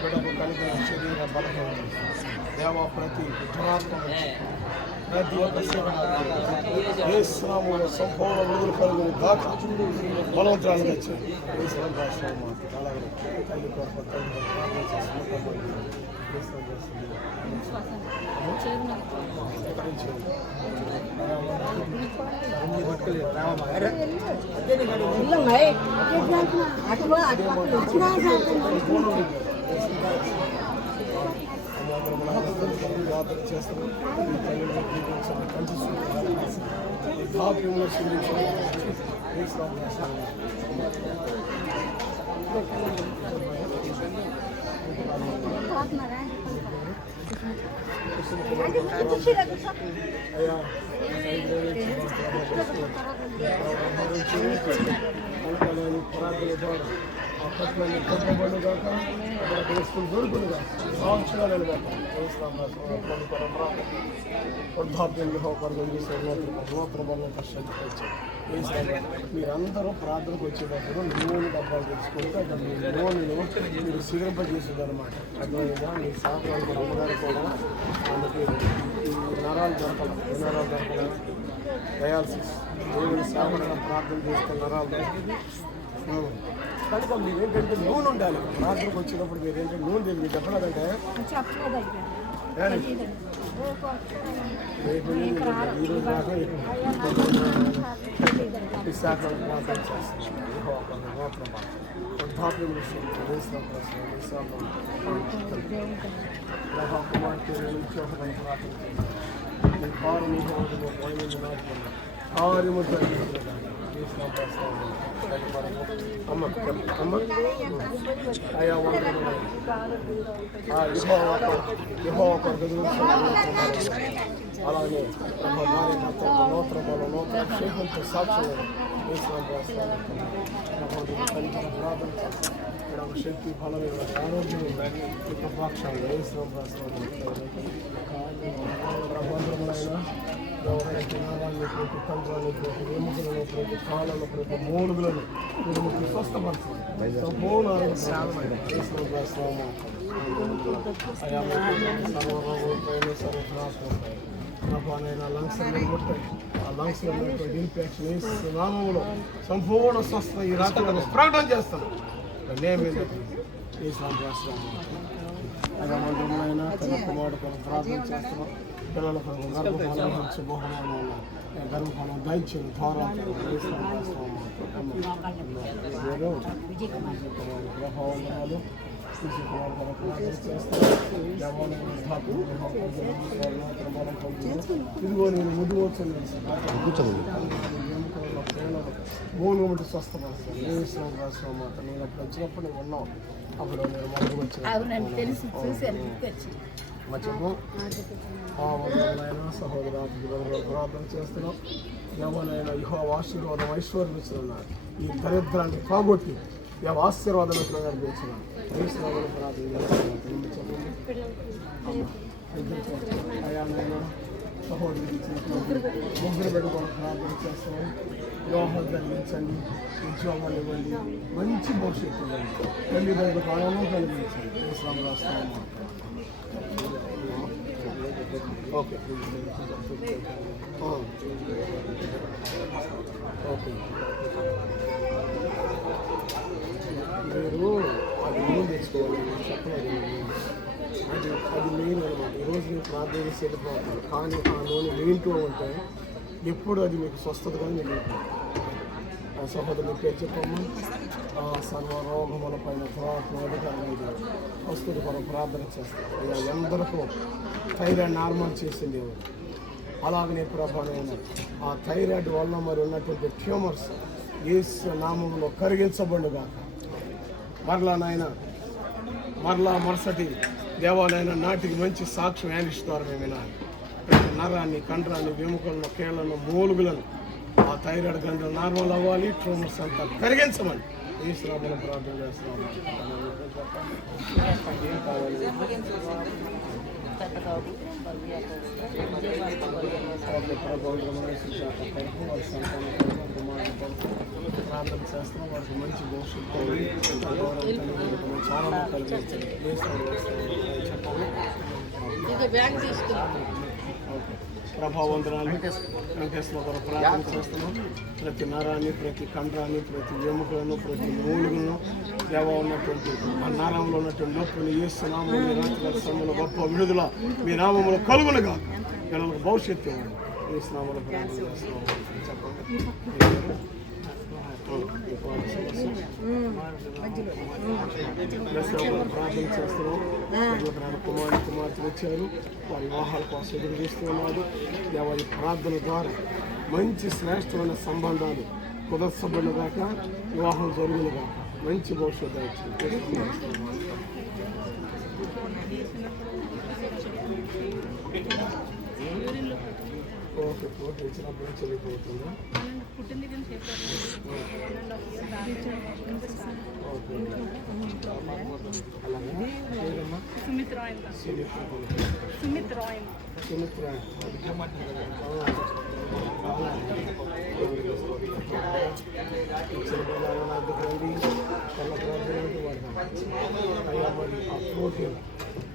బిడ్డకు కలిగిన శరీర బలహీన దేవ ప్రతి ప్రతి ఒక్క సేవనాలు సంపూర్ణ విడుదల కలిగిన దాక బలవంతాలు తెచ్చాయి అలాగే తల్లి కొరకు తల్లి చేస్తాను అప్పట్లోని కొబ్బలు కాక అక్కడ దేశం దొరుకునుగా సంవత్సరాలు కాక వృద్ధాప్యం నూతన బలం కష్టపడి మీరందరూ ప్రార్థనకు వచ్చేటప్పుడు నూనె డబ్బాలు తెచ్చుకుంటే నూనెను మీరు సిగరింపజేసేదన్నమాట అర్థమైందా మీ సాఫ్ట్వేర్ అమ్మగారు కూడా మనకి నరాలు దొరకాలి డయాలసిస్ దేవుని సేవలను ప్రార్థన చేస్తున్న నరాలు కనుక మీరు ఏంటంటే నూనె ఉండాలి ప్రార్థనకు వచ్చినప్పుడు మీరు ఏంటంటే నూనె తెలియదు మీరు చెప్పలేదంటే రేపు ఈరోజు దాకా విశాఖలో ప్రార్థన చేస్తున్నాం వృద్ధాప్యం విషయం అలాగే నూతన అభిషేకంతో సాక్ష్యం శక్తి ఫలమైన ఆరోగ్యం కృపాక్షాలు ఎవరైతే నారాన్ని ప్రతి తండ్రాన్ని ప్రతి ఎముకలను ప్రతి కాళ్ళను ప్రతి మూలుగులను మీరు స్వస్థపరుస్తుంది సంపూర్ణ లంగ్స్ ముట్టాయి ఆ లంగ్స్లో ఉన్నటువంటి ఇన్ఫెక్షన్ నామంలో సంపూర్ణ స్వస్థ ఈ రాత్రి ప్రకటన చేస్తాను నేమేంటి ఈ సంవత్సరం మందిరమైన తన కుమారుడు కొరకు ప్రార్థన చేస్తున్నాం పిల్లల కొరకు గర్భఫలం ఇచ్చి గర్భఫలం దయచేది ధారాలు గ్రహవందనాలు ఇదిగో నేను ముద్దువచ్చాను మూడు గంటలు స్వస్థపరుస్తాను నేను అప్పుడు వచ్చినప్పుడు నేను ఉన్నాం అప్పుడు నేను మొదలు వచ్చాను మధ్యము సహోదరు ప్రార్థన చేస్తున్నాం ఎవరైనా ఇహో ఆశీర్వాదం ఐశ్వర్యం ఇస్తున్నారు ఈ దరిద్రాన్ని పోగొట్టి ఎవ ఆశీర్వాదం ఎట్లా నడిపించినాను అయానైనా సహోదరు ముగ్గురు పెట్టుకోవడం ప్రార్థన చేస్తున్నాం వివాహం కలిగించండి ఉద్యోగాలు ఇవ్వండి మంచి భవిష్యత్తు ఇవ్వండి తల్లిదండ్రుల కాలంలో కలిగించండి ఇస్లాం రాష్ట్రం ఓకే ఓకే మీరు అది ఏం తెచ్చుకోవాలి చెప్పలేదు అది మెయిన్ అనమాట ఈరోజు మీరు ప్రార్థన చేసి వెళ్ళిపోతారు కానీ ఆ నూనె లేంటూ ఉంటే ఎప్పుడు అది మీకు స్వస్థత కానీ మీకు సహోదరుని పేరు చెప్పమ్మా సర్వరోగముల పైన అధికారులు వస్తువుల కొరకు ప్రార్థన చేస్తారు ఇలా ఎందరికీ థైరాయిడ్ నార్మల్ చేసింది అలాగనే ప్రభావం ఆ థైరాయిడ్ వల్ల మరి ఉన్నటువంటి ట్యూమర్స్ యేసు నామంలో కరిగించబడుగా మరలా నాయన మరలా మరుసటి దేవాలైన నాటికి మంచి సాక్ష్యం యానిస్తారు మేము వినాలి నరాన్ని, కండరాన్ని, వెముకలను, కేళ్లను, మూలుగులను, ఆ థైరాయిడ్ గంటలు నార్మల్ అవ్వాలి, ట్యూమర్స్ అంతా కరిగించమని ఈ శ్రామను ప్రార్థన చేస్తున్నాము. ఏం కావాలి? ప్రార్థన చేస్తాం, వారికి మంచి భవిష్యత్తు చాలా కలిగించండి. ప్రభావంతరాలు వెంకటేశ్వర గారు ప్రార్థన చేస్తున్నాం. ప్రతి నరాన్ని, ప్రతి కండరాన్ని, ప్రతి ఎముకలను, ప్రతి మూలుగులను, దేవ ఉన్నటువంటి ఆ నరంలో ఉన్నటువంటి నొప్పిని చేస్తున్నాము. మీ రాత్రి సమయంలో గొప్ప విడుదల మీ నామములు కలుగులుగా పిల్లలకు భవిష్యత్తు ఈ స్నామంలో ప్రార్థన చేస్తున్నాము. చెప్పండి. ప్రార్థన చేస్తున్నాం. కుమార్తెలు వచ్చారు, వారి వివాహాల కోసం ఎదురు చూస్తున్నారు. వారి ప్రార్థన ద్వారా మంచి శ్రేష్టమైన సంబంధాలు కుదర్చబడిన గాక, వివాహం జరుగును గాక, మంచి భవిష్యత్తు ఓకే. ఓకే ఇచ్చినప్పుడు చెల్లిపోతుందా?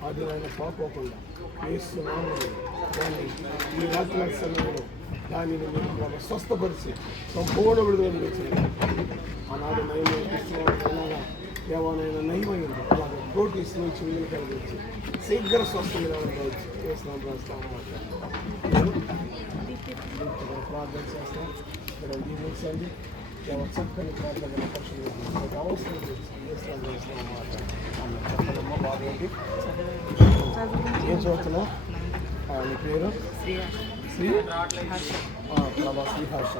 అది ఆయన పాపోకుండా వేస్తున్నాము. దాన్ని ఈ రాత్రి సమయంలో దానిని మీరు స్వస్థపరిచి సంపూర్ణ విడుదల చేయాలి. ఆనాడు నైనా ఇస్తున్నాను దేవాలైన నయమైంది. అలాగే ప్రోటీన్స్ నుంచి విడుదల కలిగించి శీఘ్ర స్వస్థ వచ్చి వేస్తున్నాం. ప్రార్థన చేస్తాం. ఇక్కడ దీవించండి. చక్కని ప్రార్థన అవసరం చెప్పడమ్మా. బాగుంది. ఏం చదువుతున్నావు? నీ పేరు? శ్రీ ప్రభా శ్రీహర్ష.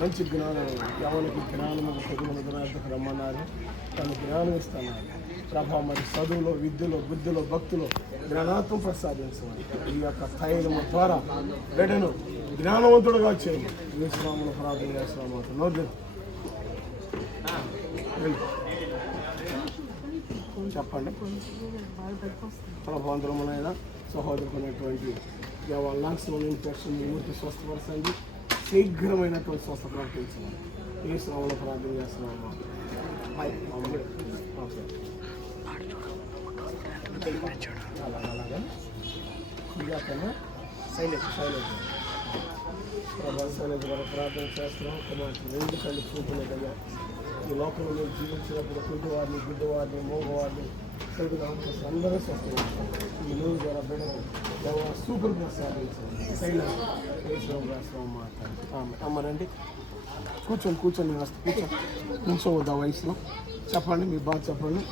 మంచి జ్ఞానం, ఎవరికి జ్ఞానము చదువుల జ్ఞానకు రమ్మన్నారు, తను జ్ఞానం ఇస్తున్నారు. ప్రభా మరి చదువులో, విద్యలో, బుద్ధిలో, భక్తులు జ్ఞానాత్వం ప్రసాదించమని ఈ యొక్క స్థైర్యము ద్వారా బిడ్డను జ్ఞానవంతుడుగా చేయండి. విశ్రామను ప్రార్థన చేస్తున్నాము. నోరు చెప్పండి. ప్రభావంతులమైన సహోదరుకున్నటువంటి లంగ్స్లో ఇన్ఫెక్షన్ మూర్తి స్వస్థపరచండి. శీఘ్రమైనటువంటి స్వస్థ ప్రకటించండి. ఈ శ్రమంలో ప్రార్థన చేస్తున్నాము. అలాగా ఇదాకన్నా శైలేజ్ ప్రభా శైలేజ్ గారు ప్రార్థన చేస్తున్నాం. కుమార్తె రెండు కళ్ళు చూపులే కదా ఈ లోకంలో జీవించినప్పుడు కుంటివారిని, గుడ్డివారిని, మోగవారిని అందరూ స్వస్థపడతారు. ఈ నూరు ద్వారా బిడ్డలు సూపర్ ప్రసాదించండి. శైలేజ్ అమ్మరండి. కూర్చొని కూర్చొని కూర్చోవద్దా వయసులో? చెప్పండి, మీ బాగా చెప్పండి.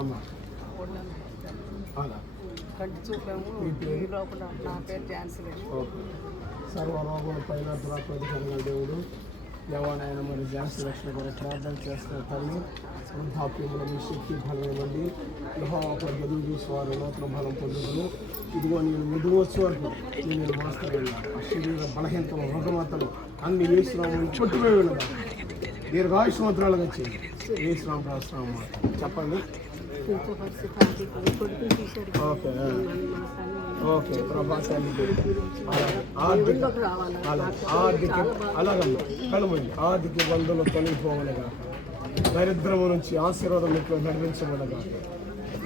అమ్మా సర్వరోగం పైన దురాత్మధికారంగా దేవుడు దేవాలయన మరి ఝాన్సీ రక్షణ కూడా ప్రార్థన చేస్తున్న తల్లి వృద్ధాప్యముల మీ శక్తి బలం ఇవ్వండి. యెహోవాపై ఎదురు చూసేవారు నూతన బలం పొందుదును. ఇదిగో నేను మెదుగు వచ్చే వరకు నేను మాస్తాను. ఆ శరీర బలహీనతలు, రుగ్మతలు అన్ని యేసునామమున చుట్టుపోయి వెళ్ళగా దీర్ఘాయుష్మంత్రాలుగా వచ్చి యేసునామ రాస్తున్నాం. చెప్పండి. ఓకే ఓకే ప్రభాసానికి అలాగమ్మా కలుమండి. ఆర్థిక బంధువులు తొలగిపోవనగా, దరిద్రము నుంచి ఆశీర్వాదం మీకు నడిపించబడగా,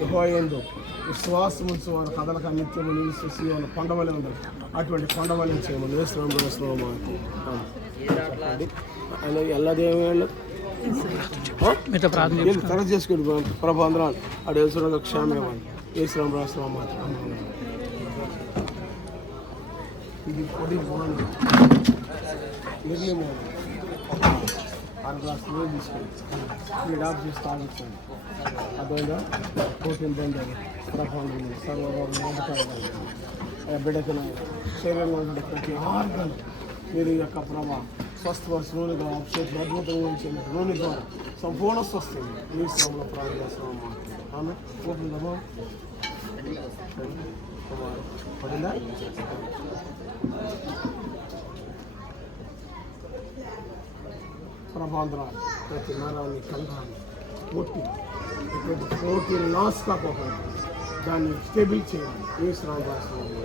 యెహోవాయందు విశ్వాసముంచు వారు కథలకు నిత్యము నిలిచి కొండవలె ఉంది. అటువంటి కొండవలె చేయమని వేస్తున్నాం. ఆయన ఎల్లదేవాళ్ళు తర్వాత చేసుకోండి. ప్రభా అందరం అటు వేసిన క్షేమేవాళ్ళు వేసినాం రాస్తున్నాం. ఇది పొడి బాగుంది. నిర్ణయం 6 గ్లాసులు నీళ్ళు తీసుకొని 3 డాబ్స్ చేసి తాగించండి. అదైనా ప్రోటీన్ పొందాలి. ప్రభావం సర్వకాయ బిడ్డకు శరీరంలో ఉండే ప్రతి ఆర్గన్ మీరు యొక్క ప్రభావం స్వస్థపరిచి నూనెగా అభిషేకం అద్భుతంగా ఉంచిన నూనె ద్వారా సంపూర్ణ స్వస్థ మీ శ్రమంలో ప్రారంభిస్తున్నాం. ఆమె ఓపెన్ కుమారు పడిందా? ప్రభాంతరాలు ప్రతి నరాన్ని కంధాన్ని ముట్టి ఇటువంటి ప్రోటీన్ లాస్ కాకపోతే దాన్ని స్టేబుల్ చేయాలి. ఏ శ్రామ రాష్ట్రంలో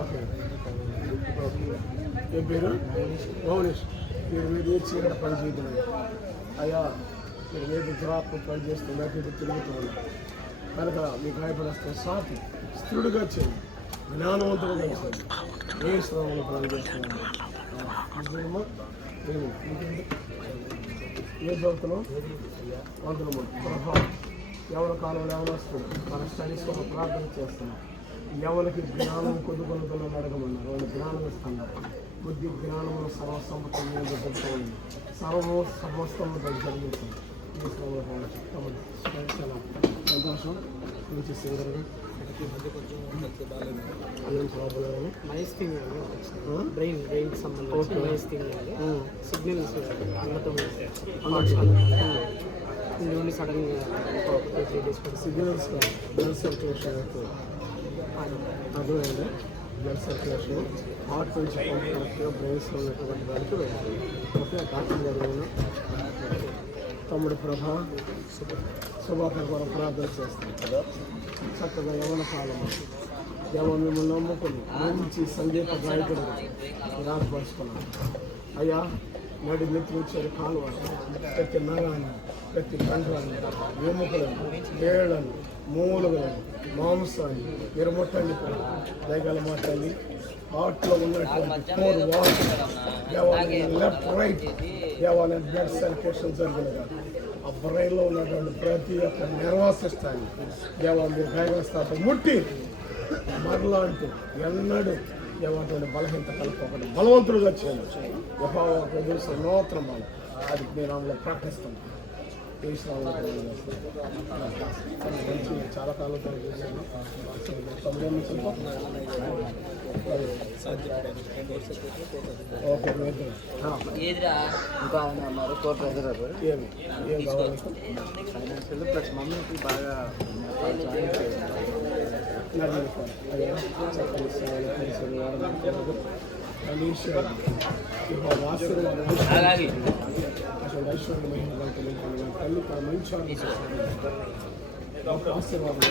ఓకే ఏం పేరు? భువనేష్. మీరు మీద ఏ చీకట పని చేయలేదు అయ్యా, మీరు మీద దురాత్మ పని చేస్తున్నా ఇది తిరుగుతున్నా కనుక మీ గాయపడేస్తే సాటి స్థిరుడిగా చేయండి, జ్ఞానవంతుడుగా చేయండి. ఏ శ్రమను పని చేస్తున్నాను ఏ చదువుతున్నాం వందలము ప్రభావం ఎవరి కాలంలో ఎవరు వస్తుంది మన స్టడీస్ ఒక ప్రార్థన చేస్తున్నాం. ఎవరికి జ్ఞానం కొద్దుకొనుతున్న అడగమన్నారు, వాళ్ళు జ్ఞానం ఇస్తున్నారు. బుద్ధి జ్ఞానము సర్వసమ్మతం సర్వము సమస్తము జరిగిస్తుంది. ఈ శ్రమ సంతోషం మంచి సింగర్గా బ్రెయిన్ సంబంధించి సిగ్నల్స్ నుండి సడన్గా సిగ్నల్స్ బ్లడ్ సర్క్యులేషన్ అర్థమైంది. బ్లడ్ సర్క్యులేషన్ హార్ట్ నుంచి కరెక్ట్గా బ్రెయిన్స్లో ఉన్నటువంటి దానికి వెళ్ళాలి. ఓకే, డాక్టర్ గారు తమ్ముడు ప్రభా శుభాకర్ కూడా ప్రార్థన చేస్తాను కదా. చక్కగా యవన కాలము దేవ మిమ్మల్ని నమ్ముకుని మంచి సంగీత గాయకుడు రాజపరుచుకున్నాను అయ్యా. నడి నెత్తి వచ్చారు కాలువ ప్రతి నరాన్ని ప్రతి కంఠాన్ని ఎముకలను వేళ్ళను మూలుగలను మాంసాన్ని మీరు ముట్టండి దయగల మాట్లాడి హార్ట్లో ఉన్నటువంటి ఫోర్ వాల్స్ దేవాలయం లెఫ్ట్ రైట్ దేవాలయం బ్లడ్ సర్క్యులేషన్ జరిగినగా ఆ బ్రెయిన్లో ఉన్నటువంటి ప్రతి ఒక్క నర్వస్ సిస్టాన్ని దేవా మీరు గాయగలస్తాతో ముట్టి మరలా అంటూ ఎన్నడూ దేవాటువంటి బలహీనత కలపకుండా బలవంతుడుగా చేయాలి. యెహోవాకు తెలుసు నూతన బలం అది నేను అందులో ప్రకటిస్తున్నాను. మంచి చాలా కాలం చేశాను. 9 నిమిషాలు ఓకే ఏదిరా ఇంకా అన్నారు కోర్టు ఏమి ఏం కావాలి ఫైనాన్షియల్ ప్లస్ మమ్మీకి బాగా అలాగే తల్లి మంచి ఆశీర్వాదం